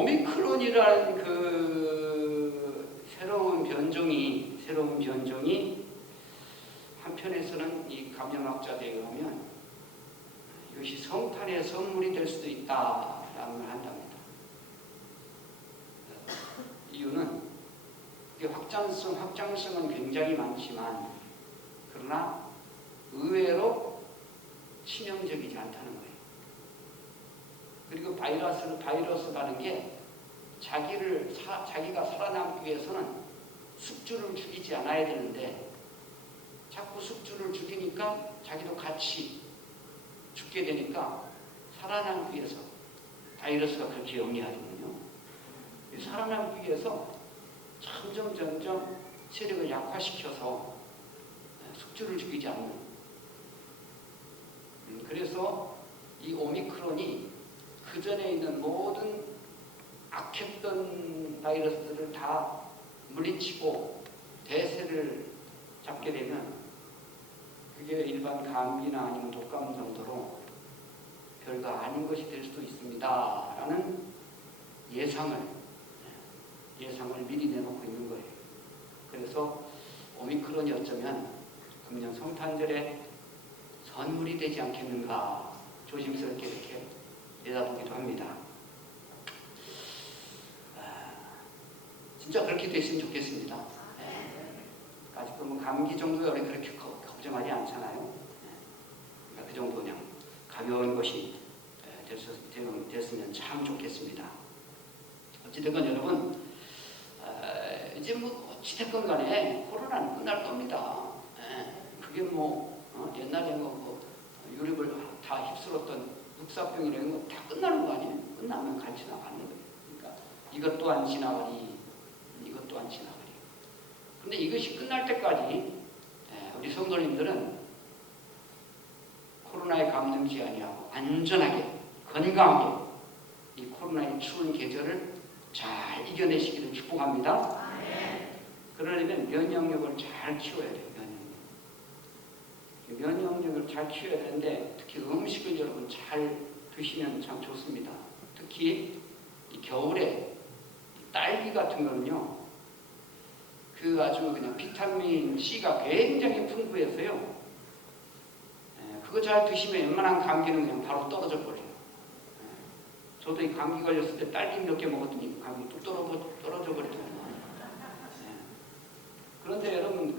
오미크론이라는 새로운 변종이 한편에서는 이 감염학자들에 의하면 이것이 성탄의 선물이 될 수도 있다라는 말 한답니다. 이유는 확장성은 굉장히 많지만 그러나 의외로 치명적이지 않다는 거예요. 그리고 바이러스라는 게 자기가 살아남기 위해서는 숙주를 죽이지 않아야 되는데 자꾸 숙주를 죽이니까 자기도 같이 죽게 되니까 살아남기 위해서 바이러스가 그렇게 영리하거든요. 살아남기 위해서 점점 세력을 약화시켜서 숙주를 죽이지 않는. 그래서 이 오미크론이 그 전에 있는 모든 악했던 바이러스들을 다 물리치고 대세를 잡게 되면 그게 일반 감기나 아니면 독감 정도로 별거 아닌 것이 될 수도 있습니다 라는 예상을 미리 내놓고 있는 거예요. 그래서 오미크론이 어쩌면 금년 성탄절에 선물이 되지 않겠는가 조심스럽게 이렇게 내다보기도 합니다. 진짜 그렇게 됐으면 좋겠습니다. 아직 감기 정도에 우리 그렇게 걱정하지 않잖아요. 그러니까 그 정도 그냥 가벼운 것이 됐으면 참 좋겠습니다. 어찌됐건 여러분, 이제 어찌됐건 간에 코로나는 끝날 겁니다. 그게 옛날에 유럽을 다 휩쓸었던 흑사병이라는 거 다 끝나는 거 아니에요? 끝나면 같이 나가는 거예요. 그러니까 이것 또한 지나가리. 근데 이것이 끝날 때까지 우리 성도님들은 코로나에 감염되지 아니하고 안전하게 건강하게 이 코로나의 추운 계절을 잘 이겨내시기를 축복합니다. 그러려면 면역력을 잘 키워야 돼요. 면역력을 잘 키워야 되는데 특히 음식을 여러분 잘 드시면 참 좋습니다. 특히 이 겨울에 딸기 같은 거는요, 아주 그냥 비타민 C가 굉장히 풍부해서요, 그거 잘 드시면 웬만한 감기는 그냥 바로 떨어져 버려요. 저도 이 감기 걸렸을 때 딸기 몇 개 먹었더니 감기 뚝 떨어져 버리더라고요. 그런데 여러분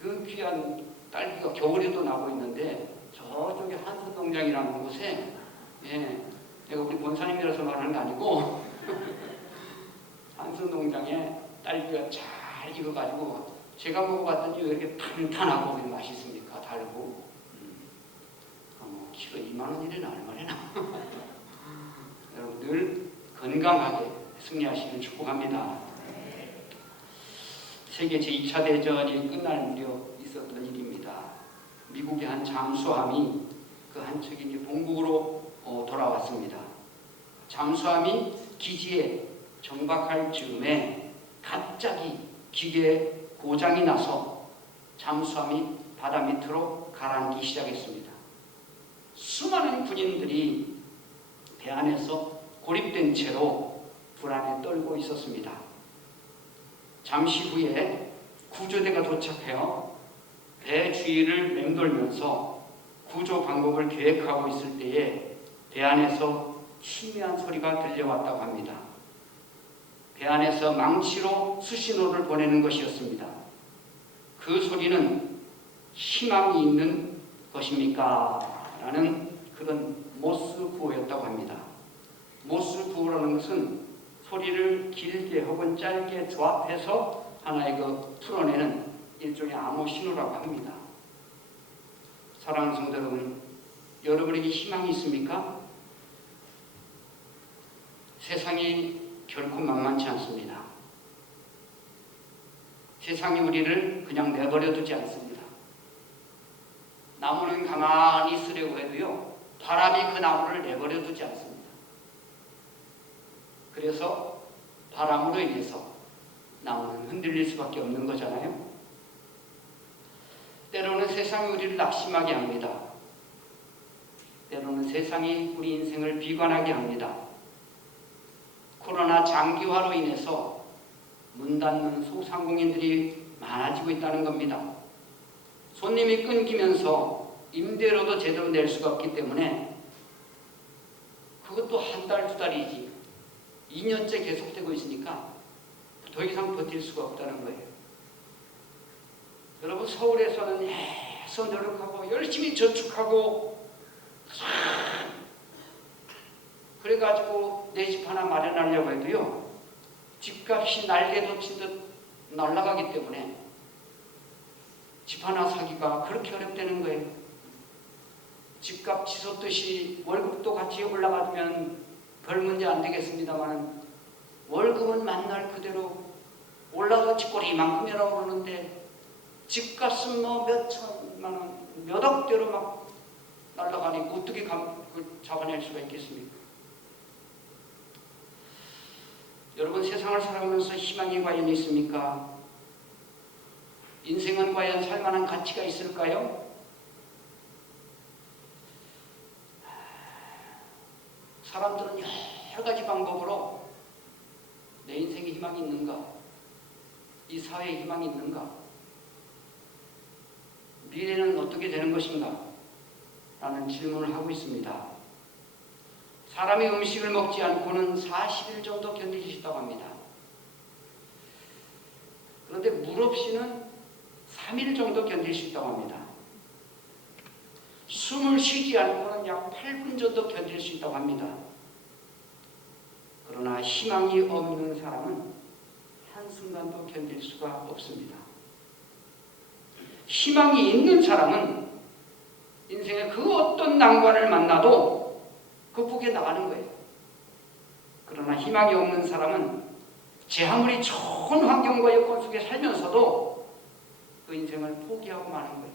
그 귀한 딸기가 겨울에도 나고 있는데 저쪽에 한순농장이라는 곳에, 내가 우리 본사님이라서 말하는 게 아니고 한순농장에 딸기가 잘 익어가지고 제가 먹어봤더니 왜 이렇게 탄탄하고 맛있습니까? 달고 키로 2만원이래나 얼마래나. 여러분 늘 건강하게 승리하시길 축복합니다. 세계 제2차 대전이 끝날 무렵 있었던 일입니다. 미국의 한 잠수함이 그 한 척이 본국으로 돌아왔습니다. 잠수함이 기지에 정박할 즈음에 갑자기 기계 고장이 나서 잠수함이 바다 밑으로 가라앉기 시작했습니다. 수많은 군인들이 배 안에서 고립된 채로 불안에 떨고 있었습니다. 잠시 후에 구조대가 도착하여 배 주위를 맴돌면서 구조 방법을 계획하고 있을 때에 배 안에서 희미한 소리가 들려왔다고 합니다. 배 안에서 망치로 수신호를 보내는 것이었습니다. 그 소리는 희망이 있는 것입니까? 라는 그런 모스 구호였다고 합니다. 모스 구호라는 것은 소리를 길게 혹은 짧게 조합해서 하나의 풀어내는 일종의 암호 신호라고 합니다. 사랑하는 성도 여러분, 여러분에게 희망이 있습니까? 세상이 결코 만만치 않습니다. 세상이 우리를 그냥 내버려 두지 않습니다. 나무는 가만히 있으려고 해도요, 바람이 그 나무를 내버려 두지 않습니다. 그래서 바람으로 인해서 나무는 흔들릴 수밖에 없는 거잖아요. 때로는 세상이 우리를 낙심하게 합니다. 때로는 세상이 우리 인생을 비관하게 합니다. 코로나 장기화로 인해서 문 닫는 소상공인들이 많아지고 있다는 겁니다. 손님이 끊기면서 임대료도 제대로 낼 수가 없기 때문에 그것도 한 달, 두 달이지 2년째 계속되고 있으니까 더 이상 버틸 수가 없다는 거예요. 여러분, 서울에서는 애써 노력하고 열심히 저축하고 그래가지고 내 집 하나 마련하려고 해도요, 집값이 날개 돋친 듯 날아가기 때문에 집 하나 사기가 그렇게 어렵다는 거예요. 집값 치솟듯이 월급도 같이 올라가면 별 문제 안 되겠습니다만 월급은 만날 그대로 올라도 집꼴이 이만큼이라고 그러는데 집값은 뭐 몇 천만 원, 몇 억대로 막 날아가니 어떻게 잡아낼 수가 있겠습니까? 여러분, 세상을 살아가면서 희망이 과연 있습니까? 인생은 과연 살만한 가치가 있을까요? 사람들은 여러 가지 방법으로 내 인생에 희망이 있는가? 이 사회에 희망이 있는가? 미래는 어떻게 되는 것인가? 라는 질문을 하고 있습니다. 사람이 음식을 먹지 않고는 40일 정도 견딜 수 있다고 합니다. 그런데 물 없이는 3일 정도 견딜 수 있다고 합니다. 숨을 쉬지 않고는 약 8분 정도 견딜 수 있다고 합니다. 그러나 희망이 없는 사람은 한순간도 견딜 수가 없습니다. 희망이 있는 사람은 인생의 그 어떤 난관을 만나도 극복해 나가는 거예요. 그러나 희망이 없는 사람은 제 아무리 좋은 환경과 여건 속에 살면서도 그 인생을 포기하고 마는 거예요.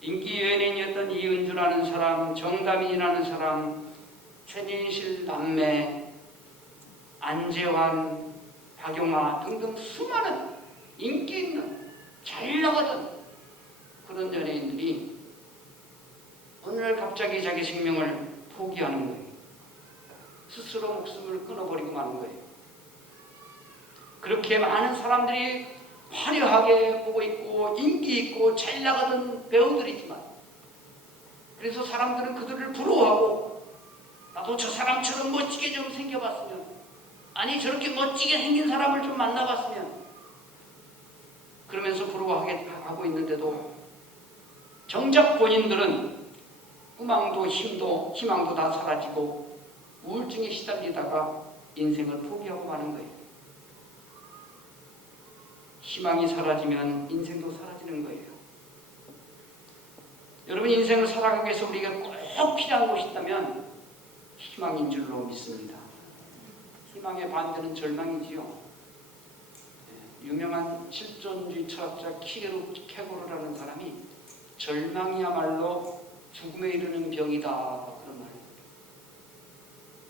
인기 연예인이었던 이은주라는 사람, 정다민이라는 사람, 최진실 남매, 안재환, 박용화 등등 수많은 인기 있는 잘 나가던 그런 연예인들이 어느 날 갑자기 자기 생명을 포기하는 거예요. 스스로 목숨을 끊어버리고 마는 거예요. 그렇게 많은 사람들이 화려하게 보고 있고 인기 있고 잘 나가던 배우들이지만, 그래서 사람들은 그들을 부러워하고 나도 저 사람처럼 멋지게 좀 생겨봤으면, 아니 저렇게 멋지게 생긴 사람을 좀 만나봤으면, 그러면서 부러워하게 하고 있는데도 정작 본인들은 꿈망도 힘도 희망도 다 사라지고 우울증에 시달리다가 인생을 포기하고 마는 거예요. 희망이 사라지면 인생도 사라지는 거예요. 여러분, 인생을 살아가기 위해서 우리가 꼭 필요한 것이 있다면 희망인 줄로 믿습니다. 희망의 반대는 절망이지요. 유명한 실존주의 철학자 키르케고르라는 사람이 절망이야말로 죽음에 이르는 병이다 그런 말이에요.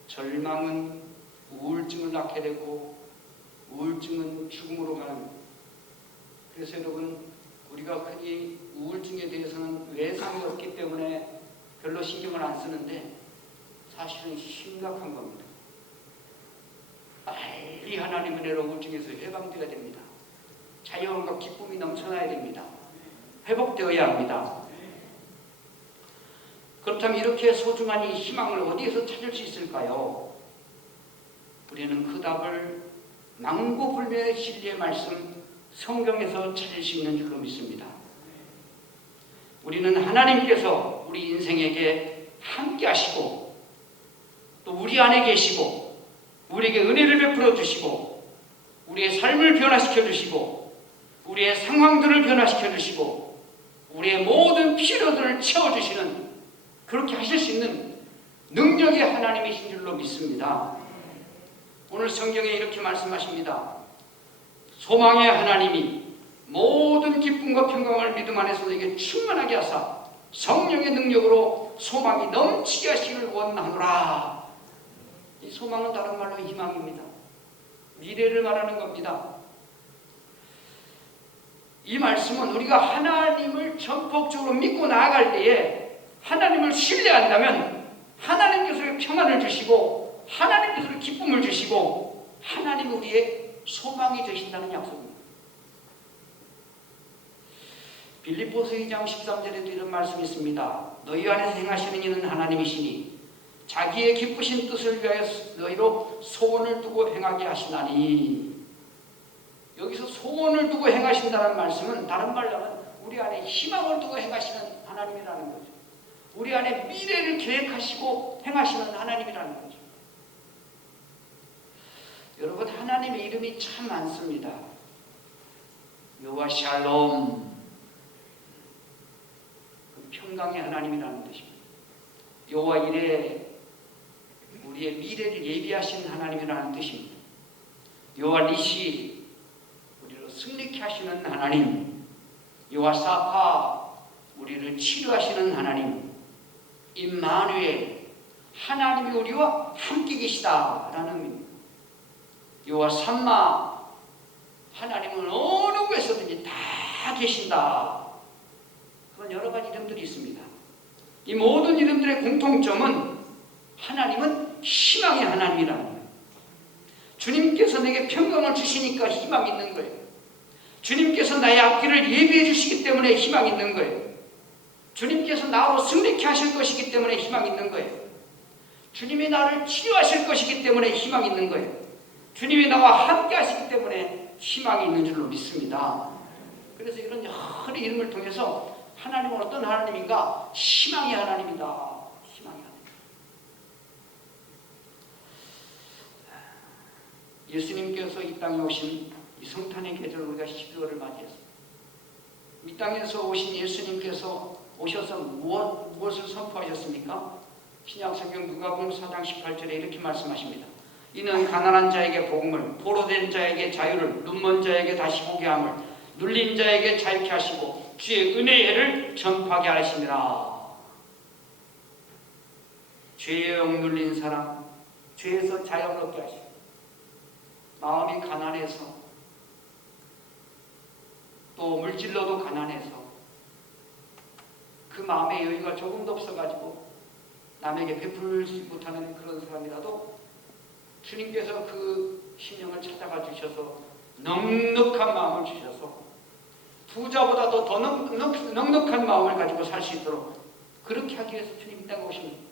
절망은 우울증을 낳게 되고 우울증은 죽음으로 가는. 그래서 여러분, 우리가 흔히 우울증에 대해서는 외상이 없기 때문에 별로 신경을 안 쓰는데 사실은 심각한 겁니다. 빨리 하나님의 은혜로 우울증에서 해방되어야 됩니다. 자유함과 기쁨이 넘쳐나야 됩니다. 회복되어야 합니다. 그렇다면 이렇게 소중한 이 희망을 어디에서 찾을 수 있을까요? 우리는 그 답을 망고불매의 진리의 말씀 성경에서 찾을 수 있는 줄로 믿습니다. 우리는 하나님께서 우리 인생에게 함께 하시고 또 우리 안에 계시고 우리에게 은혜를 베풀어 주시고 우리의 삶을 변화시켜 주시고 우리의 상황들을 변화시켜 주시고 우리의 모든 필요들을 채워주시는, 그렇게 하실 수 있는 능력의 하나님이신 줄로 믿습니다. 오늘 성경에 이렇게 말씀하십니다. 소망의 하나님이 모든 기쁨과 평강을 믿음 안에서 너에게 충만하게 하사 성령의 능력으로 소망이 넘치게 하시기를 원하노라. 이 소망은 다른 말로 희망입니다. 미래를 말하는 겁니다. 이 말씀은 우리가 하나님을 전폭적으로 믿고 나아갈 때에 하나님을 신뢰한다면 하나님께서 평안을 주시고 하나님께서 기쁨을 주시고 하나님이 우리의 소망이 되신다는 약속입니다. 빌립보서 2장 13절에도 이런 말씀이 있습니다. 너희 안에서 행하시는 이는 하나님이시니 자기의 기쁘신 뜻을 위하여 너희로 소원을 두고 행하게 하시나니. 여기서 소원을 두고 행하신다는 말씀은 다른 말로 하면 우리 안에 희망을 두고 행하시는 하나님이라는 거죠. 우리 안에 미래를 계획하시고 행하시는 하나님이라는 거죠. 여러분, 하나님의 이름이 참 많습니다. 여호와 샬롬, 평강의 하나님이라는 뜻입니다. 여호와 이레, 우리의 미래를 예비하신 하나님이라는 뜻입니다. 여호와 니시, 우리를 승리케 하시는 하나님. 여호와 사파, 우리를 치료하시는 하나님. 임마누엘, 하나님이 우리와 함께 계시다라는 의미입니다. 여호와 삼마, 하나님은 어느 곳에서든지 다 계신다. 그런 여러 가지 이름들이 있습니다. 이 모든 이름들의 공통점은 하나님은 희망의 하나님이라는 거예요. 주님께서 내게 평강을 주시니까 희망이 있는 거예요. 주님께서 나의 앞길을 예비해 주시기 때문에 희망이 있는 거예요. 주님께서 나로 승리케 하실 것이기 때문에 희망이 있는 거예요. 주님이 나를 치료하실 것이기 때문에 희망이 있는 거예요. 주님이 나와 함께 하시기 때문에 희망이 있는 줄로 믿습니다. 그래서 이런 여러 이름을 통해서 하나님은 어떤 하나님인가? 희망의 하나님이다. 희망의 하나님. 예수님께서 이 땅에 오신 이 성탄의 계절, 우리가 12월을 맞이했습니다. 이 땅에서 오신 예수님께서 오셔서 무엇을 선포하셨습니까? 신약성경 누가복음 4장 18절에 이렇게 말씀하십니다. 이는 가난한 자에게 복음을, 포로된 자에게 자유를, 눈먼 자에게 다시 보게 함을, 눌린 자에게 자유케 하시고 주의 은혜의 해를 전파하게 하심이라. 죄에 억눌린 사람, 죄에서 자유를 얻게 하시고, 마음이 가난해서, 또 물질로도 가난해서 그 마음의 여유가 조금도 없어가지고 남에게 베풀지 못하는 그런 사람이라도 주님께서 그 심령을 찾아가 주셔서 넉넉한 마음을 주셔서 부자보다도 더 넉넉한 마음을 가지고 살 수 있도록 그렇게 하기 위해서 주님이 땅에 오십니다.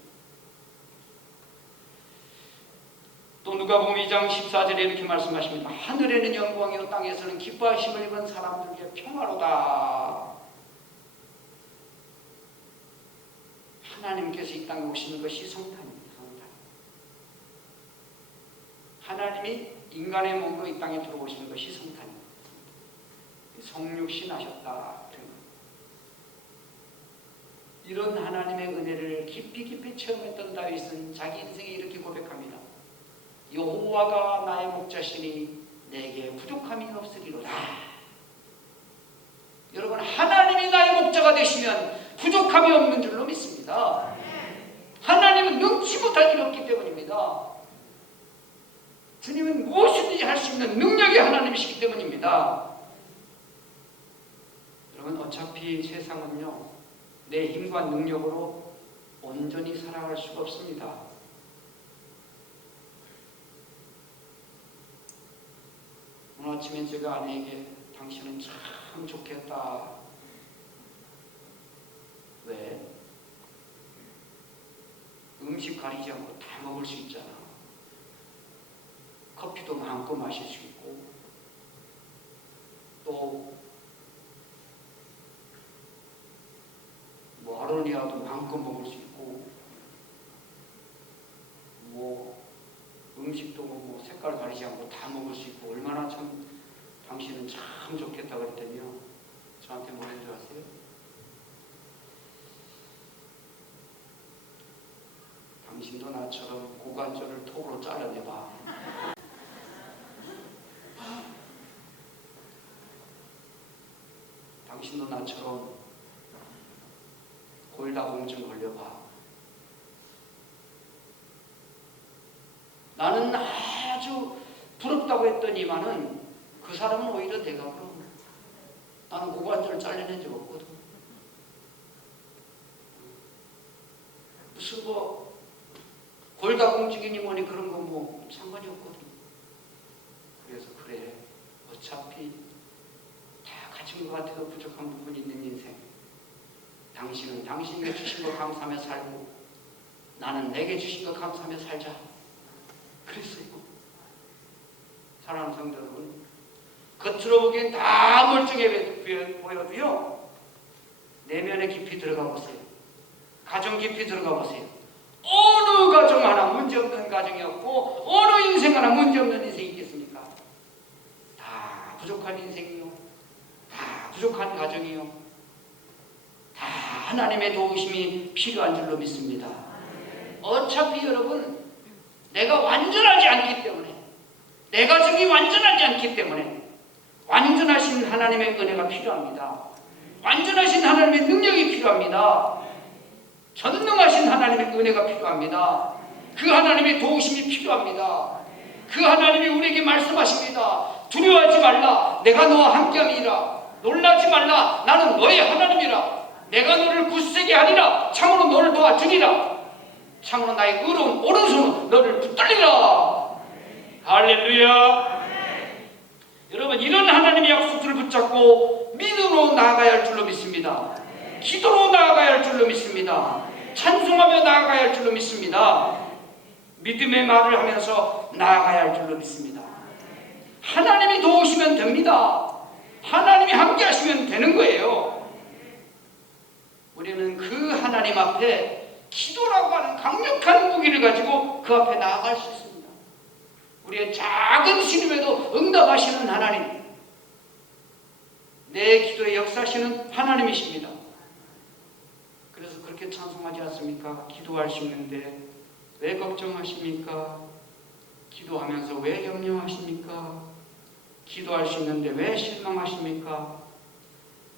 또 누가복음 2장 14절에 이렇게 말씀하십니다. 하늘에는 영광이요 땅에서는 기뻐하심을 입은 사람들에게 평화로다. 하나님께서 이 땅에 오시는 것이 성탄입니다. 성탄. 하나님이 인간의 몸으로 이 땅에 들어오시는 것이 성탄입니다. 성육신 하셨다. 이런 하나님의 은혜를 깊이 체험했던 다윗은 자기 인생에 이렇게 고백합니다. 여호와가 나의 목자시니 내게 부족함이 없으리로다. 여러분, 하나님이 나의 목자가 되시면 부족함이 없는 줄로 믿습니다. 하나님은 능치 못할 일이 없기 때문입니다. 주님은 무엇이든지 할 수 있는 능력의 하나님이시기 때문입니다. 여러분, 어차피 세상은요, 내 힘과 능력으로 온전히 살아갈 수가 없습니다. 오늘 아침에 제가 아내에게 당신은 참 좋겠다. 왜? 음식 가리지 않고 다 먹을 수 있잖아. 커피도 마음껏 마실 수 있고, 또 뭐 아로니아도 마음껏 먹을 수 있고, 뭐 음식도 뭐 색깔 가리지 않고 다 먹을 수 있고, 얼마나 참 당신은 참 좋겠다 그랬더니요, 저한테 뭐라는 줄 아세요? 당신도 나처럼 고관절을 톡으로 잘라내봐. 당신도 나처럼 골다공증 걸려봐. 나는 아주 부럽다고 했더니만은 그 사람은 오히려 내가 부러워. 나는 고관절을 잘라낸 적 없거든. 무슨 놀다 공직이니 뭐니 그런 거 뭐 상관이 없거든. 그래서 그래, 어차피 다 가진 것 같아도 부족한 부분이 있는 인생. 당신은 당신에게 주신 거 감사하며 살고 나는 내게 주신 거 감사하며 살자. 그랬어요. 사랑하는 성도 여러분, 겉으로 보기엔 다 멀쩡해 보여도요, 내면에 깊이 들어가 보세요. 가정 깊이 들어가 보세요. 어느 가정 하나 문제없는 가정이 없고 어느 인생 하나 문제없는 인생이 있겠습니까? 다 부족한 인생이요, 다 부족한 가정이요, 다 하나님의 도우심이 필요한 줄로 믿습니다. 어차피 여러분, 내가 완전하지 않기 때문에, 내 가정이 완전하지 않기 때문에 완전하신 하나님의 은혜가 필요합니다. 완전하신 하나님의 능력이 필요합니다. 전능하신 하나님의 은혜가 필요합니다. 그 하나님의 도우심이 필요합니다. 그 하나님이 우리에게 말씀하십니다. 두려워하지 말라, 내가 너와 함께함이라. 놀라지 말라, 나는 너의 하나님이라. 내가 너를 굳세게 하리라. 참으로 너를 도와주리라. 참으로 나의 의로운 오른손은 너를 붙들리라. 할렐루야. 여러분, 이런 하나님의 약속들을 붙잡고 믿음으로 나아가야 할 줄로 믿습니다. 기도로 나아가야 할 줄로 믿습니다. 찬송하며 나아가야 할 줄로 믿습니다. 믿음의 말을 하면서 나아가야 할 줄로 믿습니다. 하나님이 도우시면 됩니다. 하나님이 함께 하시면 되는 거예요. 우리는 그 하나님 앞에 기도라고 하는 강력한 무기를 가지고 그 앞에 나아갈 수 있습니다. 우리의 작은 신음에도 응답하시는 하나님, 내 기도에 역사하시는 하나님이십니다. 그래서 그렇게 찬송하지 않습니까? 기도할 수 있는데 왜 걱정하십니까? 기도하면서 왜 염려하십니까? 기도할 수 있는데 왜 실망하십니까?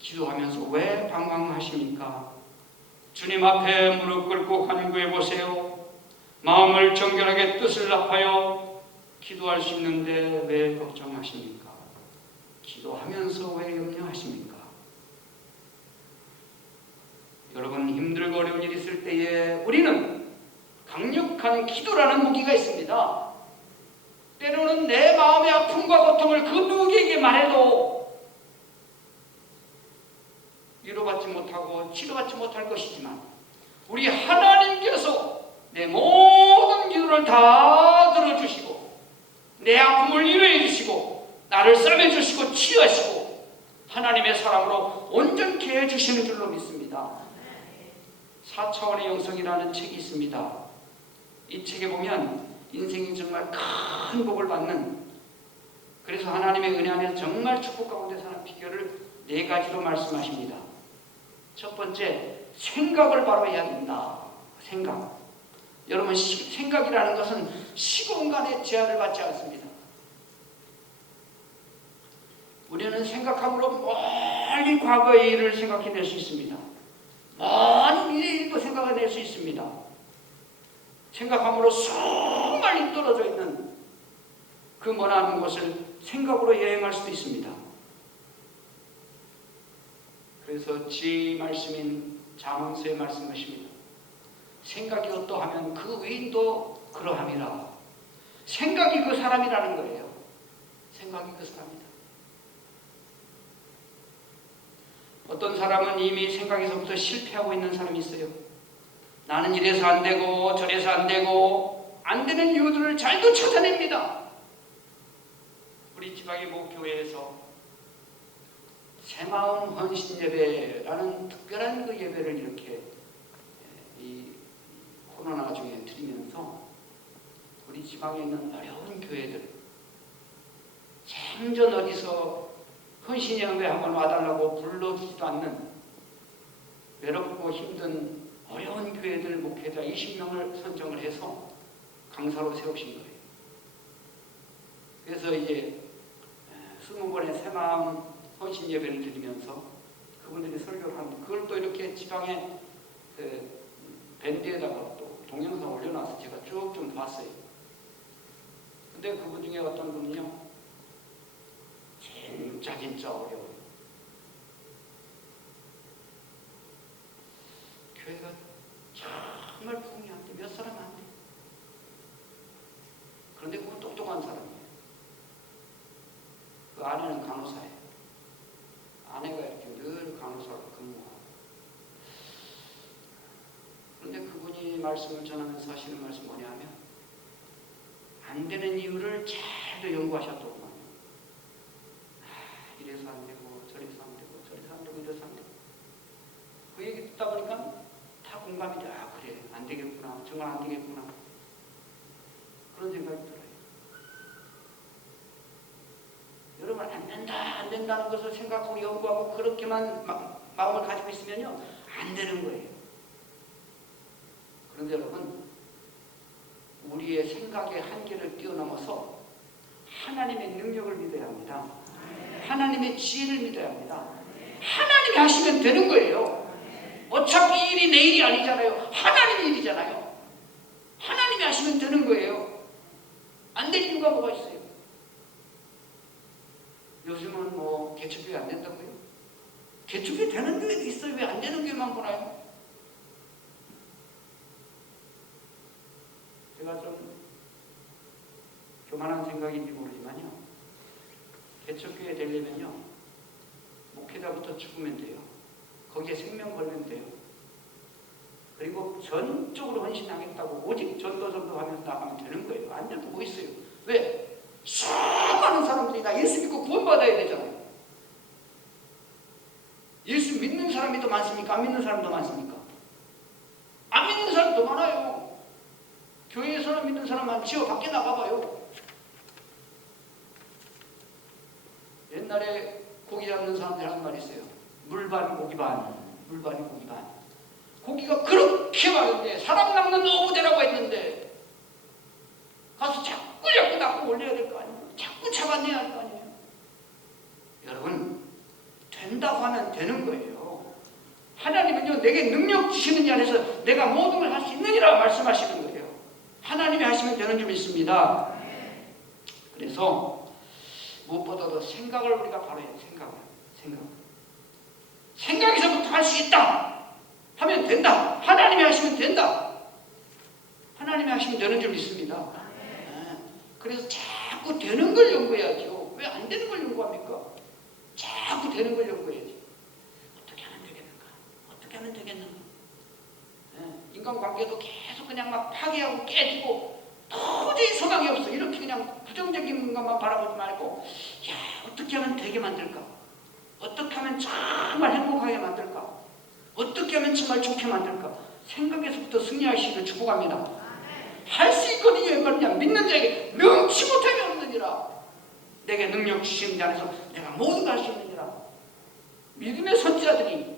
기도하면서 왜 방황하십니까? 주님 앞에 무릎 꿇고 간구해 보세요. 마음을 정결하게 뜻을 합하여 기도할 수 있는데 왜 걱정하십니까? 기도하면서 왜 염려하십니까? 여러분, 힘들고 어려운 일이 있을 때에 우리는 강력한 기도라는 무기가 있습니다. 때로는 내 마음의 아픔과 고통을 그 누구에게 말해도 위로받지 못하고 치료받지 못할 것이지만 우리 하나님께서 내 모든 기도를 다 들어주시고 내 아픔을 위로해 주시고 나를 싸매주시고 치유하시고 하나님의 사랑으로 온전케 해주시는 줄로 믿습니다. 4차원의 영성이라는 책이 있습니다. 이 책에 보면 인생이 정말 큰 복을 받는, 그래서 하나님의 은혜 안에서 정말 축복 가운데 사는 비결을 4가지로 말씀하십니다. 첫 번째, 생각을 바로 해야 된다. 생각. 여러분, 생각이라는 것은 시공간의 제한을 받지 않습니다. 우리는 생각함으로 멀리 과거의 일을 생각해낼 수 있습니다. 먼 미래의 일도 생각해낼 수 있습니다. 생각함으로 속 멀리 떨어져 있는 그 머나는 곳을 생각으로 여행할 수도 있습니다. 그래서 지혜의 말씀인 잠언서에 말씀하십니다. 생각이 어떠하면 그 의인도 그러함이라. 생각이 그 사람이라는 거예요. 생각이 그 사람이다. 어떤 사람은 이미 생각에서부터 실패하고 있는 사람이 있어요. 나는 이래서 안 되고 저래서 안 되고 안 되는 이유들을 잘도 찾아냅니다. 우리 지방의 모 교회에서 새마음 헌신 예배라는 특별한 그 예배를 이렇게 이 코로나 중에 드리면서 우리 지방에 있는 어려운 교회들, 생전 어디서 헌신 예배 한번 와달라고 불러주지도 않는 외롭고 힘든 어려운 교회들 목회자 20명을 선정을 해서 강사로 세우신 거예요. 그래서 이제 20번의 새마음 헌신 예배를 드리면서 그분들이 설교를 하는데 그걸 또 이렇게 지방에 그 밴드에다가 또 동영상 올려놔서 제가 쭉 좀 봤어요. 근데 그분 중에 어떤 분은요, 진짜 어려워요. 교회가 정말 부흥이 안 돼. 몇 사람 안 돼. 아내는 간호사예요. 아내가 이렇게 늘 간호사로 근무하고. 그런데 그분이 말씀을 전하면서 하시는 말씀 뭐냐면 안 되는 이유를 잘도 연구하셨더구만요. 이래서 안 되고 저래서 안 되고 저래서 안 되고 이래서 안 되고. 그 얘기 듣다 보니까 다 공감이 돼. 아 그래 안 되겠구나. 정말 안 되겠구나. 그런 생각이 들어요. 여러분 안 된다 안 된다는 것을 생각하고 연구하고 그렇게만 마음을 가지고 있으면요 안 되는 거예요. 그런데 여러분 우리의 생각의 한계를 뛰어넘어서 하나님의 능력을 믿어야 합니다. 하나님의 지혜를 믿어야 합니다. 하나님이 하시면 되는 거예요. 어차피 이 일이 내 일이 아니잖아요. 하나님의 일이잖아요. 하나님이 하시면 되는 거예요. 안 될 이유가 뭐가 있어요? 요즘은 뭐 개척교회 안 된다고요? 개척교회 되는 교회도 있어요. 왜 안 되는 교회만 보나요? 제가 좀 교만한 생각인지 모르지만요. 개척교회 되려면요. 목회자부터 죽으면 돼요. 거기에 생명 걸면 돼요. 그리고 전적으로 헌신하겠다고 오직 전도 하면서 나가면 되는 거예요. 안 되는 거 뭐 있어요? 왜? 수많은 사람들이 다 예수 믿고 구원받아야 되잖아요. 예수 믿는 사람이 더 많습니까? 안 믿는 사람이 더 많습니까? 안 믿는 사람이 더 많아요. 교회에서는 믿는 사람 많지요. 밖에 나가봐요. 옛날에 고기 잡는 사람들 하는 말이 있어요. 물반 고기 반, 물반이 고기 반. 고기가 그렇게 많은데 사람 낚는 어부대라고 했는데 가서 자꾸 낚고 올려야 될 거 아니에요. 자꾸 잡아내야 할 거 아니에요. 여러분 된다고 하면 되는 거예요. 하나님은요 내게 능력 주시는 자 안에서 내가 모든 걸 할 수 있느니라 말씀하시는 거예요. 하나님이 하시면 되는 줄 믿습니다. 그래서 무엇보다도 생각을 우리가 바로 해야 돼요. 생각에서부터 할 수 있다 하면 된다. 하나님이 하시면 된다. 하나님이 하시면 되는 줄 믿습니다. 그래서 자꾸 되는 걸 연구해야죠. 왜 안 되는 걸 연구합니까? 자꾸 되는 걸 연구해야지. 어떻게 하면 되겠는가? 어떻게 하면 되겠는가? 인간관계도 계속 그냥 막 파괴하고 깨지고 도저히 소망이 없어. 이렇게 그냥 부정적인 것만 바라보지 말고 야 어떻게 하면 되게 만들까? 어떻게 하면 정말 행복하게 만들까? 어떻게 하면 정말 좋게 만들까? 생각에서부터 승리하시기를 축복합니다. 할 수 있거든요. 웬말이냐? 믿는 자에게 명치 못함이 없느니라. 내게 능력 주시는 자 안에서 내가 모든 걸 할 수 있느니라. 믿음의 선지자들이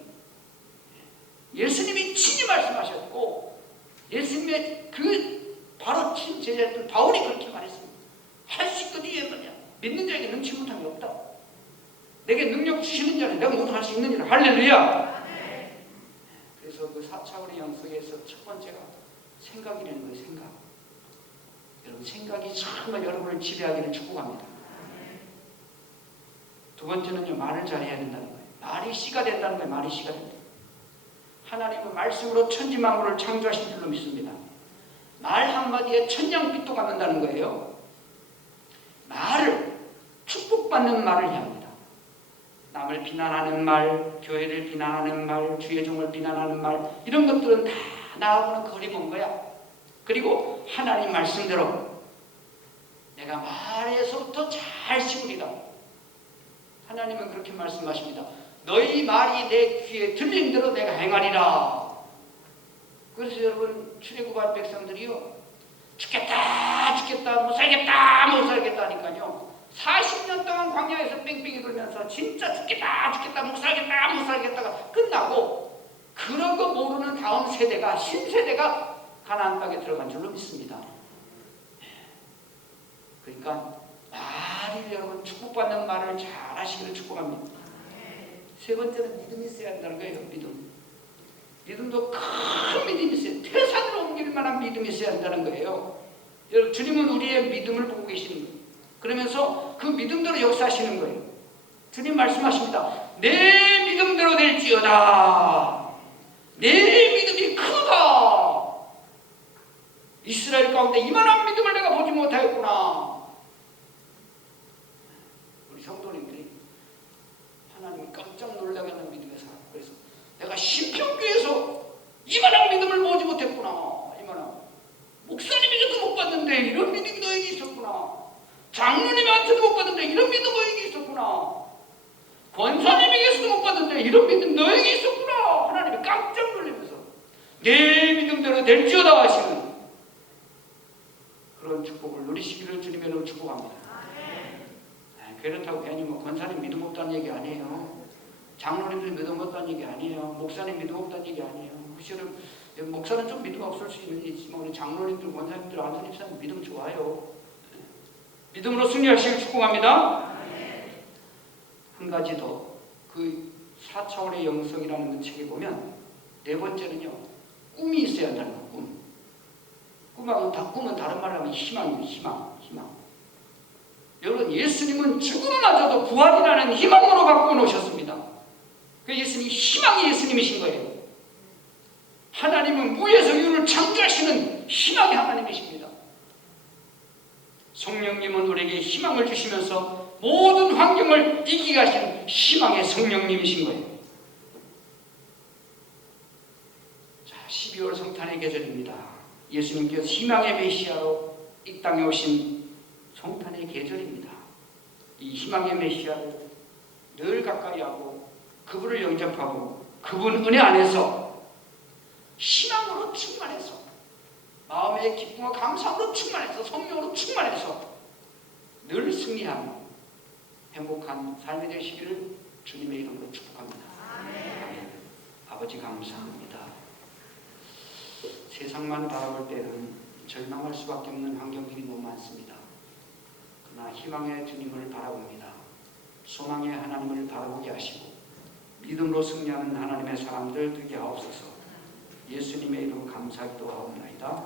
예수님이 친히 말씀하셨고 예수님의 그 바로 친 제자였던 바울이 그렇게 말했습니다. 할 수 있거든요. 웬말이냐? 믿는 자에게 능치 못함이 없다. 내게 능력 주시는 자는 내가 모두 할 수 있느니라. 할렐루야. 그래서 그 4차원의 영성에서 첫 번째가 생각이라는 거예요. 생각. 여러분 생각이 정말 여러분을 지배하기를 축복합니다. 두 번째는요. 말을 잘해야 된다는 거예요. 말이 씨가 된다는 거예요. 말이 씨가 된다. 하나님은 말씀으로 천지 만물을 창조하신 줄로 믿습니다. 말 한마디에 천냥빛도 갖는다는 거예요. 말을 축복받는 말을 해야 합니다. 남을 비난하는 말, 교회를 비난하는 말, 주의 종을 비난하는 말 이런 것들은 다 나하고는 거리 먼 거야. 그리고 하나님 말씀대로 내가 말에서부터 잘 씹으리라. 하나님은 그렇게 말씀하십니다. 너희 말이 내 귀에 들린 대로 내가 행하리라. 그래서 여러분 출애굽한 백성들이요 죽겠다 못 살겠다 하니까요 40년 동안 광야에서 뺑뺑이 돌면서 진짜 죽겠다 못 살겠다가 끝나고 그런 거 모르는 다음 세대가 신세대가 가나안 땅에 들어간 줄로 믿습니다. 그러니까 말이 여러분 축복받는 말을 잘 하시기를 축복합니다. 세 번째는 믿음이 있어야 한다는 거예요. 믿음도 큰 믿음이 있어요. 태산으로 옮길 만한 믿음이 있어야 한다는 거예요. 여러분 주님은 우리의 믿음을 보고 계시는 거예요. 그러면서 그 믿음대로 역사하시는 거예요. 주님 말씀하십니다. 내 믿음대로 될지어다. 내 믿음이 크다. 이스라엘 가운데 이만한 믿음을 내가 보지 못하였구나. 우리 성도님들이 이름대로 될지어다 하시는 그런 축복을 누리시기를 주님의 이름으로 축복합니다. 그렇다고 괜히 권사님 믿음 없다는 얘기 아니에요. 장로님들 믿음 없다는 얘기 아니에요. 목사님 믿음 없다는 얘기 아니에요. 실은 목사는 좀 믿음 없을 수 있지만 우리 장로님들, 권사님들, 안수님사님 믿음 좋아요. 믿음으로 승리하시길 축복합니다. 한 가지 더, 그 4차원의 영성이라는 그 책에 보면 네 번째는요, 꿈이 있어야 한다는 거. 꿈은 다른 말로 하면 희망이에요. 희망. 여러분, 예수님은 죽음마저도 부활이라는 희망으로 바꾸어 놓으셨습니다. 그 예수님이 희망이 예수님이신 거예요. 하나님은 무에서 유를 창조하시는 희망의 하나님이십니다. 성령님은 우리에게 희망을 주시면서 모든 환경을 이기게 하시는 희망의 성령님이신 거예요. 자, 12월 성탄의 계절입니다. 예수님께서 희망의 메시아로 이 땅에 오신 성탄의 계절입니다. 이 희망의 메시아를 늘 가까이 하고 그분을 영접하고 그분 은혜 안에서 희망으로 충만해서 마음의 기쁨과 감사함으로 충만해서 성령으로 충만해서 늘 승리하는 행복한 삶이 되시기를 주님의 이름으로 축복합니다. 아멘. 아버지 감사합니다. 세상만 바라볼 때는 절망할 수밖에 없는 환경들이 너무 많습니다. 그러나 희망의 주님을 바라봅니다. 소망의 하나님을 바라보게 하시고 믿음으로 승리하는 하나님의 사람들 되게 하옵소서. 예수님의 이름 감사기도 하옵나이다.